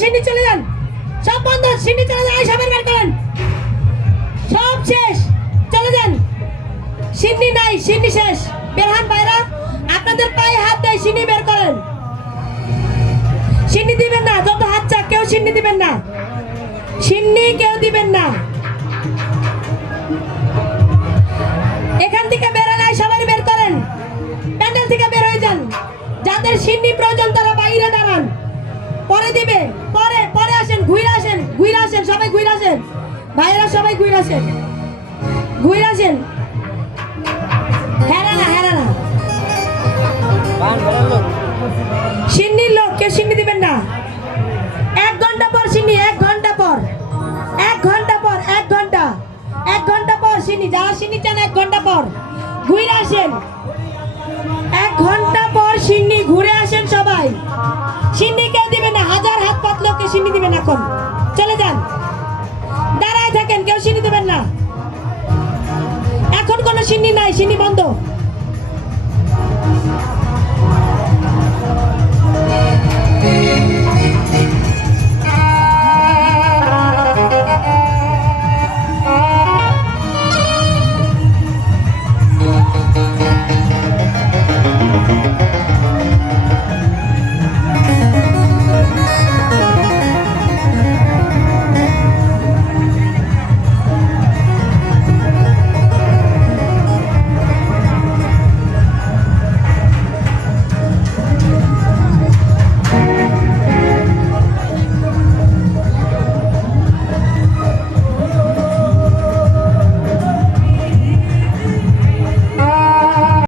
সিন্নি চলে যান। সব বন্ধ, সিন্নি চলে যান সবাই বের করেন সব শেষ, চলে যান। সিন্নি নাই, সিন্নি শেষ। বের হন বাইরা আপনাদের পায়ে হাত দেয় সিন্নি বের করেন। সিন্নি দিবেন না, যত হাত চাক, কেউ সিন্নি দিবেন না। সিন্নি কেউ দিবেন না। এখান থেকে বের নাই সবাই বের করেন। প্যান্ডেল থেকে বের হয়ে যান। যাদের সিন্নি প্রয়োজন, তারা বাইরে দাঁড়ান। পরে দিবে পরে পরে আসেন, ঘুরে আসেন ঘুরে আসেন, সবাই ঘুরে আসেন। ভাইয়েরা সবাই ঘুরে আসেন। ঘুরে আসেন। হেরা না হেরা না। সিন্নির লোক, কেউ সিন্নি দিবেন না। এক ঘণ্টা পর সিন্নি, এক ঘণ্টা পর। এক ঘণ্টা পর, এক ঘণ্টা। এক ঘণ্টা পর সিন্নি, যারা সিন্নি চান, এক ঘণ্টা পর। ঘুরে আসেন। এক ঘণ্টা পর সিন্নি, ঘুরে আসেন সবাই। সিন্নি এখন চলে যান। দাঁড়ায় থাকেন, কেউ সিনি দেবেন না। এখন কোনো সিন্নি নাই সিন্নি বন্ধ।